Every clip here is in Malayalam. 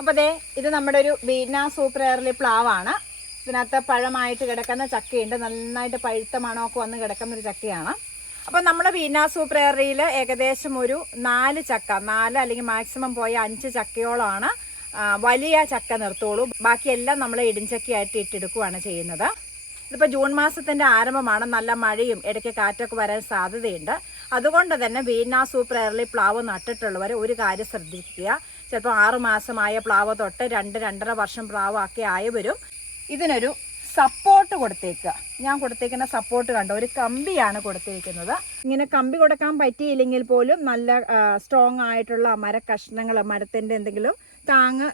അപ്പോൾ ദേ ഇത് നമ്മുടെ ഒരു വീന സൂപ്പർ എയർലി പ്ലാവാണ്. ഇതിനകത്ത് പഴമായിട്ട് കിടക്കുന്ന ചക്കയുണ്ട്, നന്നായിട്ട് പഴുത്ത മണമൊക്കെ വന്ന് കിടക്കുന്ന ഒരു ചക്കയാണ്. അപ്പോൾ നമ്മുടെ വീന സൂപ്പർ എയർലിയിൽ ഏകദേശം ഒരു 4 ചക്ക, 4 അല്ലെങ്കിൽ മാക്സിമം പോയ 5 ചക്കയോളമാണ് വലിയ ചക്ക നിർത്തുള്ളൂ. ബാക്കിയെല്ലാം നമ്മൾ ഇടിഞ്ചക്കയായിട്ട് ഇട്ടെടുക്കുകയാണ് ചെയ്യുന്നത്. ഇതിപ്പോൾ ജൂൺ മാസത്തിൻ്റെ ആരംഭമാണ്, നല്ല മഴയും ഇടയ്ക്ക് കാറ്റൊക്കെ വരാൻ സാധ്യതയുണ്ട്. അതുകൊണ്ട് തന്നെ വീന സൂപ്പർ എയർലി പ്ലാവ് നട്ടിട്ടുള്ളവർ ഒരു കാര്യം ശ്രദ്ധിക്കുക. ചിലപ്പോൾ 6 മാസമായ പ്ലാവ് തൊട്ട് 2-2.5 വർഷം പ്ലാവ് ഒക്കെ ആയി വരും. ഇതിനൊരു സപ്പോർട്ട് കൊടുത്തേക്കുക. ഞാൻ കൊടുത്തേക്കുന്ന സപ്പോർട്ട് കണ്ടോ, ഒരു കമ്പിയാണ് കൊടുത്തിരിക്കുന്നത്. ഇങ്ങനെ കമ്പി കൊടുക്കാൻ പറ്റിയില്ലെങ്കിൽ പോലും നല്ല സ്ട്രോങ് ആയിട്ടുള്ള മരക്കഷ്ണങ്ങൾ, മരത്തിൻ്റെ എന്തെങ്കിലും താങ്ങ്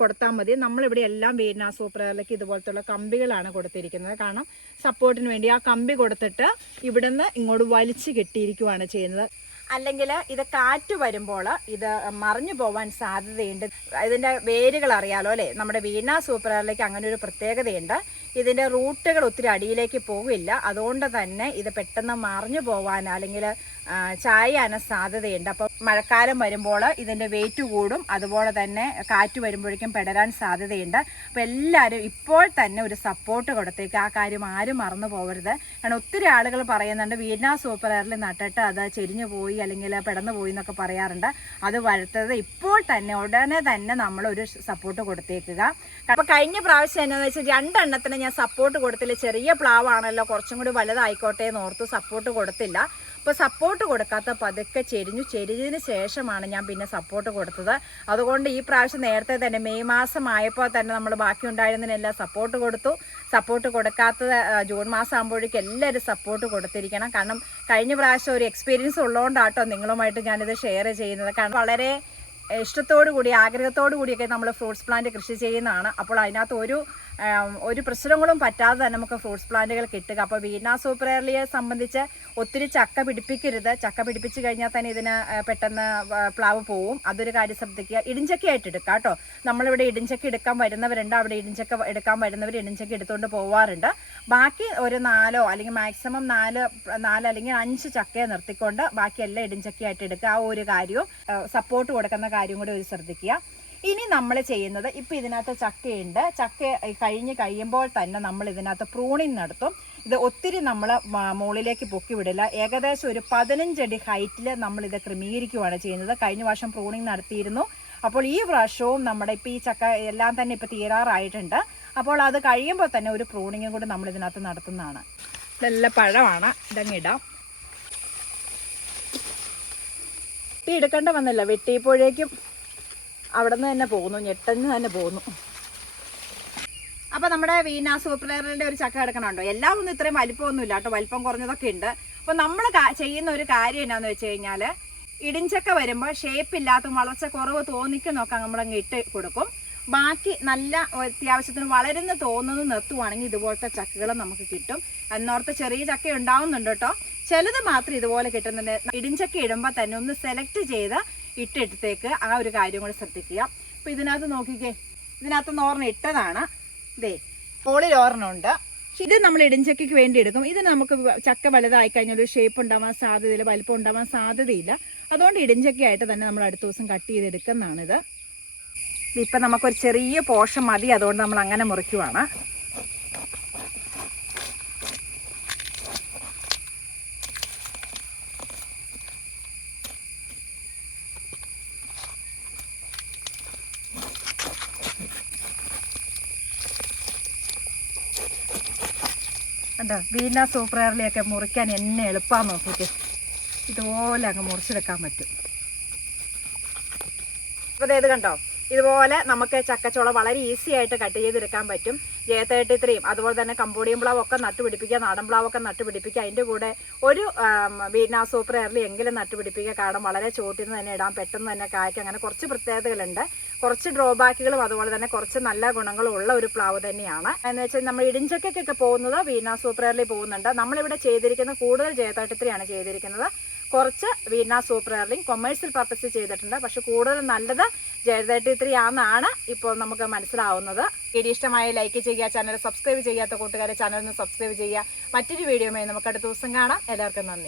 കൊടുത്താൽ മതി. നമ്മളിവിടെ എല്ലാം വീന സൂപ്പർ എയർലിക്ക് ഇതുപോലത്തുള്ള കമ്പികളാണ് കൊടുത്തിരിക്കുന്നത്. കാരണം സപ്പോർട്ടിന് വേണ്ടി ആ കമ്പി കൊടുത്തിട്ട് ഇവിടുന്ന് ഇങ്ങോട്ട് വലിച്ചു കെട്ടിയിരിക്കുകയാണ് ചെയ്യുന്നത്. അല്ലെങ്കിൽ ഇത് കാറ്റ് വരുമ്പോൾ ഇത് മറിഞ്ഞു പോവാൻ സാധ്യതയുണ്ട്. ഇതിൻ്റെ വേരുകൾ അറിയാലോ അല്ലേ, നമ്മുടെ വീന സൂപ്പർ എയർലിക്ക് അങ്ങനെ ഒരു പ്രത്യേകതയുണ്ട്. ഇതിൻ്റെ റൂട്ടുകൾ ഒത്തിരി അടിയിലേക്ക് പോവില്ല. അതുകൊണ്ട് തന്നെ ഇത് പെട്ടെന്ന് മറിഞ്ഞു പോവാൻ അല്ലെങ്കിൽ ചായാനും സാധ്യതയുണ്ട്. അപ്പോൾ മഴക്കാലം വരുമ്പോൾ ഇതിൻ്റെ വെയിറ്റ് കൂടും, അതുപോലെ തന്നെ കാറ്റ് വരുമ്പോഴേക്കും പെടരാൻ സാധ്യതയുണ്ട്. അപ്പോൾ എല്ലാവരും ഇപ്പോൾ തന്നെ ഒരു സപ്പോർട്ട് കൊടുത്തേക്ക്. ആ കാര്യം ആരും മറന്നു പോകരുത്. കാരണം ഒത്തിരി ആളുകൾ പറയുന്നുണ്ട് വീന സൂപ്പർ എയർലി നട്ടിട്ട് അത് ചെരിഞ്ഞു പോയി അല്ലെങ്കിൽ പെടന്നു പോയി എന്നൊക്കെ പറയാറുണ്ട്. അത് വരുത്തത് ഇപ്പോൾ തന്നെ ഉടനെ തന്നെ നമ്മളൊരു സപ്പോർട്ട് കൊടുത്തേക്കുക. അപ്പോൾ കഴിഞ്ഞ പ്രാവശ്യം എന്നാന്ന് വെച്ചാൽ 2 എണ്ണത്തിന് ഞാൻ സപ്പോർട്ട് കൊടുത്തില്ല. ചെറിയ പ്ലാവാണല്ലോ, കുറച്ചും കൂടി വലുതായിക്കോട്ടെ എന്ന് ഓർത്ത് സപ്പോർട്ട് കൊടുത്തില്ല. അപ്പോൾ സപ്പോർട്ട് കൊടുക്കാത്ത പതുക്കെ ചെരിഞ്ഞതിന് ശേഷമാണ് ഞാൻ പിന്നെ സപ്പോർട്ട് കൊടുത്തത്. അതുകൊണ്ട് ഈ പ്രാവശ്യം നേരത്തെ തന്നെ മെയ് മാസം ആയപ്പോൾ തന്നെ നമ്മൾ ബാക്കി ഉണ്ടായിരുന്നതിനെല്ലാം സപ്പോർട്ട് കൊടുത്തു. സപ്പോർട്ട് കൊടുക്കാത്തത് ജൂൺ മാസം ആകുമ്പോഴേക്കും എല്ലാവരും സപ്പോർട്ട് കൊടുത്തിരിക്കണം. കാരണം കഴിഞ്ഞ പ്രാവശ്യം ഒരു എക്സ്പീരിയൻസ് ഉള്ളതുകൊണ്ടാട്ടോ നിങ്ങളുമായിട്ട് ഞാനിത് ഷെയർ ചെയ്യുന്നത്. കാരണം വളരെ ഇഷ്ടത്തോടു കൂടി ആഗ്രഹത്തോടു കൂടിയൊക്കെ നമ്മൾ ഫ്രൂട്ട്സ് പ്ലാന്റ് കൃഷി ചെയ്യുന്നതാണ്. അപ്പോൾ അതിനകത്ത് ഒരു പ്രശ്നങ്ങളും പറ്റാതെ തന്നെ നമുക്ക് ഫ്രൂട്ട്സ് പ്ലാന്റുകൾ കിട്ടുക. അപ്പോൾ വീന സൂപ്പർ എയർലിയെ സംബന്ധിച്ച് ഒത്തിരി ചക്ക പിടിപ്പിക്കരുത്. ചക്ക പിടിപ്പിച്ച് കഴിഞ്ഞാൽ തന്നെ ഇതിന് പെട്ടെന്ന് പ്ലാവ് പോവും. അതൊരു കാര്യം ശ്രദ്ധിക്കുക. ഇടിഞ്ചക്കയായിട്ട് എടുക്കുക കേട്ടോ. നമ്മളിവിടെ ഇടിഞ്ചക്ക എടുക്കാൻ വരുന്നവരുണ്ട്, അവിടെ ഇടിഞ്ചക്ക എടുക്കാൻ വരുന്നവർ ഇടിഞ്ചക്ക എടുത്തുകൊണ്ട് പോവാറുണ്ട്. ബാക്കി ഒരു 4 അല്ലെങ്കിൽ മാക്സിമം 4 അല്ലെങ്കിൽ 5 ചക്കയെ നിർത്തിക്കൊണ്ട് ബാക്കിയെല്ലാം ഇടിഞ്ചക്കയായിട്ട് എടുക്കുക. ആ ഒരു കാര്യവും സപ്പോർട്ട് കൊടുക്കുന്ന കാര്യം കൂടി ഒരു ശ്രദ്ധിക്കുക. ഇനി നമ്മൾ ചെയ്യുന്നത്, ഇപ്പോൾ ഇതിനകത്ത് ചക്കയുണ്ട്, ചക്ക കഴിയുമ്പോൾ തന്നെ നമ്മൾ ഇതിനകത്ത് പ്രൂണിങ് നടത്തും. ഇത് ഒത്തിരി നമ്മൾ മുകളിലേക്ക് പൊക്കി വിടില്ല. ഏകദേശം ഒരു 15 അടി ഹൈറ്റിൽ നമ്മളിത് ക്രമീകരിക്കുകയാണ് ചെയ്യുന്നത്. കഴിഞ്ഞ വർഷം പ്രൂണിങ് നടത്തിയിരുന്നു. അപ്പോൾ ഈ വർഷവും നമ്മുടെ ഇപ്പോൾ ഈ ചക്ക എല്ലാം തന്നെ ഇപ്പോൾ തീരാറായിട്ടുണ്ട്. അപ്പോൾ അത് കഴിയുമ്പോൾ തന്നെ ഒരു പ്രൂണിങ്ങും കൂടി നമ്മൾ ഇതിനകത്ത് നടത്തുന്നതാണ്. ഇതെല്ലാം പഴമാണ്, ഇതങ്ങിടാം. വെട്ടി എടുക്കേണ്ട വന്നില്ല, വെട്ടിയപ്പോഴേക്കും അവിടെ നിന്ന് തന്നെ പോകുന്നു, ഞെട്ടന്ന് തന്നെ പോകുന്നു. അപ്പോൾ നമ്മുടെ വീന സൂപ്പർ എയർലിയുടെ ഒരു ചക്ക കിടക്കണുണ്ടോ, എല്ലാം ഒന്നും ഇത്രയും വലിപ്പമൊന്നുമില്ല കേട്ടോ, വലിപ്പം കുറഞ്ഞതൊക്കെ ഉണ്ട്. അപ്പോൾ നമ്മൾ ചെയ്യുന്ന ഒരു കാര്യം എന്നാന്ന് വെച്ച് കഴിഞ്ഞാൽ, ഇടിഞ്ചക്ക വരുമ്പോൾ ഷേപ്പ് ഇല്ലാത്ത വളർച്ച കുറവ് തോന്നിക്കുന്നൊക്കെ നമ്മളങ്ങ് ഇട്ട് കൊടുക്കും. ബാക്കി നല്ല അത്യാവശ്യത്തിന് വളരുന്ന തോന്നുന്നത് നിർത്തുവാണെങ്കിൽ ഇതുപോലത്തെ ചക്കകൾ നമുക്ക് കിട്ടും. എന്നോർത്ത് ചെറിയ ചക്ക ഉണ്ടാവുന്നുണ്ട് കേട്ടോ, ചിലത് മാത്രം ഇതുപോലെ കിട്ടുന്നുണ്ട്. ഇടിഞ്ചക്ക ഇടുമ്പോൾ തന്നെ ഒന്ന് സെലക്ട് ചെയ്ത് ഇട്ടെടുത്തേക്ക്. ആ ഒരു കാര്യം കൂടെ ശ്രദ്ധിക്കുക. അപ്പോൾ ഇതിനകത്ത് നോക്കിക്കേ, ഇതിനകത്ത് നോർന്ന് ഇട്ടതാണ്. ഇതേ മുകളിൽ ഓർണമുണ്ട്. പക്ഷെ ഇത് നമ്മൾ ഇടിഞ്ചക്കയ്ക്ക് വേണ്ടി എടുക്കും. ഇത് നമുക്ക് ചക്ക വലുതായി കഴിഞ്ഞാൽ ഒരു ഷേപ്പ് ഉണ്ടാവാൻ സാധ്യതയില്ല, വലിപ്പം ഉണ്ടാവാൻ സാധ്യതയില്ല. അതുകൊണ്ട് ഇടിഞ്ചക്കയായിട്ട് തന്നെ നമ്മൾ അടുത്ത ദിവസം കട്ട് ചെയ്തെടുക്കുന്നതാണിത്. ഇപ്പം നമുക്കൊരു ചെറിയ പോർഷൻ മതി, അതുകൊണ്ട് നമ്മൾ അങ്ങനെ മുറിക്കുവാണ്. എന്താ വീന സൂപ്പർ എയർലിയൊക്കെ മുറിക്കാൻ എന്നെ എളുപ്പമാണെന്ന് നോക്കിയിട്ട് ഇതുപോലെ അങ്ങ് മുറിച്ചെടുക്കാൻ പറ്റും. അപ്പോൾ ഇത് കണ്ടോ, ഇതുപോലെ നമുക്ക് ചക്കച്ചോള വളരെ ഈസി ആയിട്ട് കട്ട് ചെയ്തെടുക്കാൻ പറ്റും. J33 അതുപോലെ തന്നെ കമ്പോഡിയം പ്ലാവൊക്കെ നട്ടുപിടിപ്പിക്കുക, നാടൻ പ്ലാവൊക്കെ നട്ടുപിടിപ്പിക്കുക. അതിൻ്റെ കൂടെ ഒരു വീന സൂപ്പർ എയർലി എങ്കിലും നട്ടുപിടിപ്പിക്കുക. കാരണം വളരെ ചോട്ടിൽ നിന്ന് തന്നെ ഇടാൻ, പെട്ടെന്ന് തന്നെ കായ്ക്കും. അങ്ങനെ കുറച്ച് പ്രത്യേകതകളുണ്ട്, കുറച്ച് ഡ്രോബാക്കുകളും അതുപോലെ തന്നെ കുറച്ച് നല്ല ഗുണങ്ങളും ഉള്ള ഒരു പ്ലാവ് തന്നെയാണ്. എന്ന് വെച്ചാൽ നമ്മൾ ഇടിഞ്ചക്കൊക്കെ പോകുന്നത് വീന സൂപ്പർ എയർലി പോകുന്നുണ്ട്. നമ്മളിവിടെ ചെയ്തിരിക്കുന്നത് കൂടുതൽ J33 ആണ് ചെയ്തിരിക്കുന്നത്. കുറച്ച് Veena super early commercial purpose ചെയ്തിട്ടുണ്ട്. പക്ഷെ കൂടുതൽ നല്ലത് J33 ആണെന്നാണ് ഇപ്പോൾ നമുക്ക് മനസ്സിലാവുന്നത്. വീഡിയോ ഇഷ്ടമായി ലൈക്ക് ചെയ്യുക, ചാനൽ സബ്സ്ക്രൈബ് ചെയ്യാത്ത കൂട്ടുകാരെ ചാനൽ ഒന്ന് സബ്സ്ക്രൈബ് ചെയ്യുക. മറ്റൊരു വീഡിയോയുമായി നമുക്ക് അടുത്ത ദിവസം കാണാം. എല്ലാവർക്കും നന്ദി.